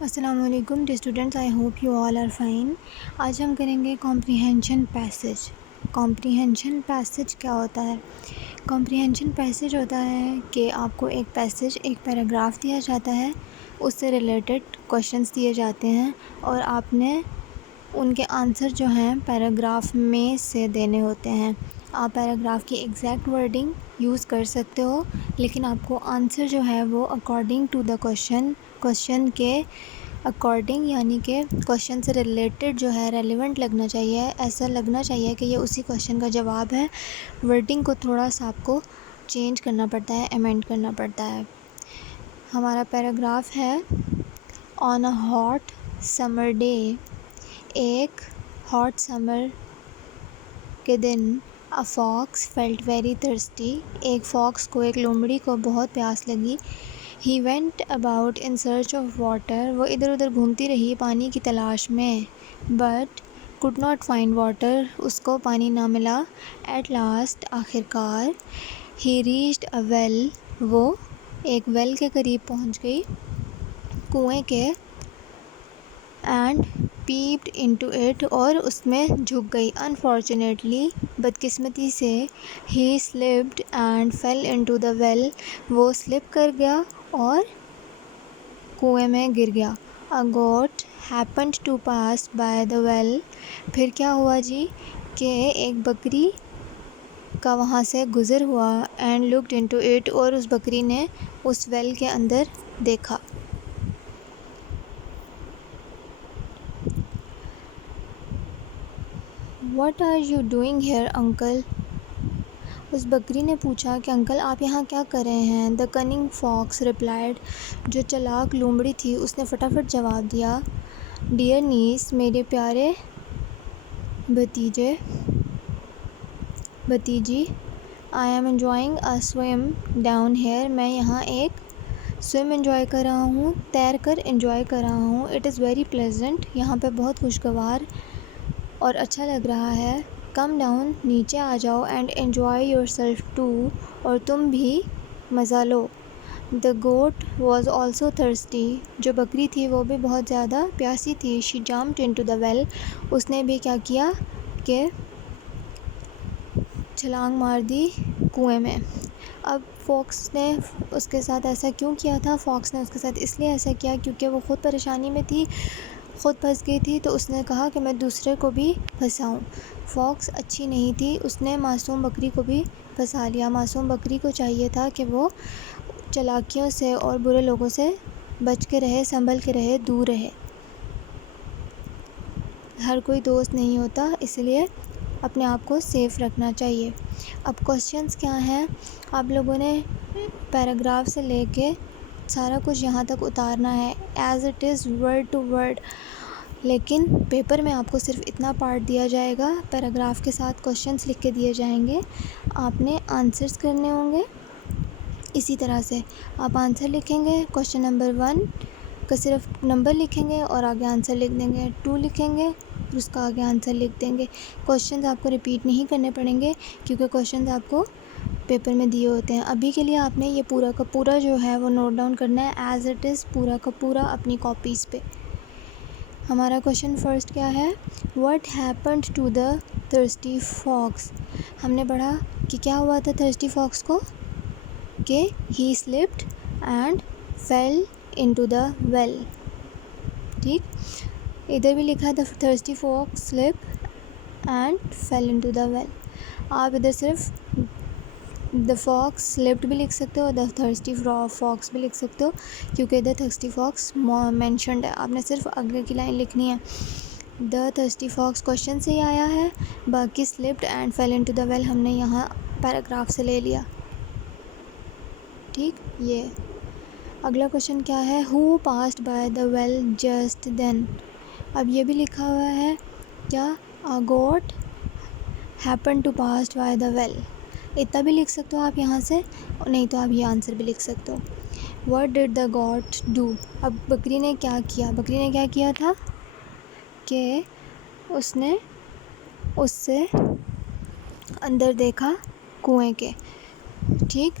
السلام علیکم dear students, I hope you all are fine. آج ہم کریں گے کمپریہنشن پیسج۔ کمپریہنشن پیسج کیا ہوتا ہے؟ کمپریہنشن پیسج ہوتا ہے کہ آپ کو ایک پیسج، ایک پیراگراف دیا جاتا ہے، اس سے ریلیٹڈ کویشچنس دیے جاتے ہیں اور آپ نے ان کے آنسر جو ہیں پیراگراف میں سے دینے ہوتے ہیں۔ آپ پیراگراف کی ایگزیکٹ ورڈنگ یوز کر سکتے ہو، لیکن آپ کو آنسر جو ہے وہ اکارڈنگ ٹو دا کویشچن کے اکارڈنگ، یعنی کہ کویشچن سے ریلیٹڈ جو ہے ریلیونٹ لگنا چاہیے، ایسا لگنا چاہیے کہ یہ اسی کویشچن کا جواب ہے۔ ورڈنگ کو تھوڑا سا آپ کو چینج کرنا پڑتا ہے، امینڈ کرنا پڑتا ہے۔ ہمارا پیراگراف ہے آن اے ہاٹ سمر ڈے، ایک ہاٹ سمر کے دن اے فاکس فیلٹ ویری تھرسٹی، ایک فاکس کو، ایک لومڑی کو بہت پیاس لگی۔ He went about in search of water, وہ ادھر ادھر گھومتی رہی پانی کی تلاش میں، but could not find water، اس کو پانی نہ ملا۔ ایٹ لاسٹ، آخر کار، he reached a well، وہ ایک ویل کے قریب پہنچ گئی، کنویں کے، اینڈ peeped into it، اور اس میں جھک گئی۔ unfortunately، بدقسمتی سے، he slipped and fell into the well، وہ سلپ کر گیا اور کنویں میں گر گیا۔ a goat happened to pass by the well، پھر کیا ہوا جی کہ ایک بکری کا وہاں سے گزر ہوا، and looked into it، اور اس بکری نے اس ویل کے اندر دیکھا۔ what are you doing here uncle، اس بکری نے پوچھا کہ انکل آپ یہاں کیا کر رہے ہیں؟ the cunning fox replied، جو چلاک لومڑی تھی اس نے فٹافٹ جواب دیا، dear niece، میرے پیارے بھتیجی، I am enjoying a swim down here، میں یہاں ایک سوئم انجوائے کر رہا ہوں، تیر کر انجوائے کر رہا ہوں۔ it is very pleasant، یہاں پہ بہت خوشگوار اور اچھا لگ رہا ہے۔ come down، نیچے آ جاؤ، and enjoy yourself too، اور تم بھی مزہ لو۔ the goat was also thirsty، جو بکری تھی وہ بھی بہت زیادہ پیاسی تھی۔ she jumped into the well، اس نے بھی کیا کیا کہ چھلانگ مار دی کنویں میں۔ اب فاکس نے اس کے ساتھ ایسا کیوں کیا تھا؟ فاکس نے اس کے ساتھ اس لیے ایسا کیا کیونکہ وہ خود پریشانی میں تھی، خود پھنس گئی تھی، تو اس نے کہا کہ میں دوسرے کو بھی پھنساؤں۔ فاکس اچھی نہیں تھی، اس نے معصوم بکری کو بھی پھنسا لیا۔ معصوم بکری کو چاہیے تھا کہ وہ چالاکیوں سے اور برے لوگوں سے بچ کے رہے، سنبھل کے رہے، دور رہے۔ ہر کوئی دوست نہیں ہوتا، اس لیے اپنے آپ کو سیف رکھنا چاہیے۔ اب کویشچنس کیا ہیں؟ آپ لوگوں نے پیراگراف سے لے کے سارا کچھ یہاں تک اتارنا ہے as it is, word to word, لیکن پیپر میں آپ کو صرف اتنا پارٹ دیا جائے گا، پیراگراف کے ساتھ کویشچنس لکھ کے دیے جائیں گے، آپ نے آنسرس کرنے ہوں گے۔ اسی طرح سے آپ آنسر لکھیں گے، کویشچن نمبر 1 کا صرف نمبر لکھیں گے اور آگے آنسر لکھ دیں گے، 2 لکھیں گے اور اس کا آگے آنسر لکھ دیں گے۔ کویشچنز آپ کو ریپیٹ نہیں کرنے پڑیں گے کیونکہ کویشچنز آپ کو پیپر میں دیے ہوتے ہیں۔ ابھی کے لیے آپ نے یہ پورا کا پورا جو ہے وہ نوٹ ڈاؤن کرنا ہے ایز اٹ از، پورا کا پورا اپنی کاپیز پہ۔ ہمارا کویشچن فرسٹ کیا ہے؟ What happened to the thirsty fox, ہم نے پڑھا کہ کیا ہوا تھا تھرسٹی فاکس کو، کہ ہی slipped and fell into the well. ٹھیک، ادھر بھی لکھا تھا thirsty fox slip and fell into the well. آپ ادھر صرف دا فاکس سلپڈ بھی لکھ سکتے ہو، دا تھرسٹی فاکس بھی لکھ سکتے ہو، کیونکہ ادھر تھرسٹی فاکس مینشنڈ ہے، آپ نے صرف آگے کی لائن لکھنی ہے۔ دا تھرسٹی فاکس کویشچن سے ہی آیا ہے، باقی slipped and fell into the well ہم نے یہاں پیراگراف سے لے لیا۔ ٹھیک، یہ اگلا کویشچن کیا ہے؟ Who passed by the well just then, اب یہ بھی لکھا ہوا ہے کیا، a goat happen to pass by the well, اتنا بھی لکھ سکتے ہو آپ یہاں سے، نہیں تو آپ یہ آنسر بھی لکھ سکتے ہو۔ What did the got do, اب بکری نے کیا کیا؟ بکری نے کیا کیا تھا کہ اس نے اس سے اندر دیکھا کنویں کے، ٹھیک،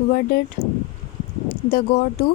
what did the goat do,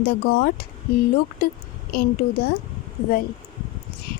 the goat looked into the well.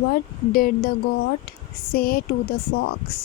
what did the goat say to the fox.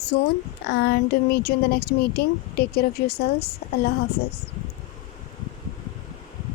soon and meet you in the next meeting. Take care of yourselves. Allah Hafiz.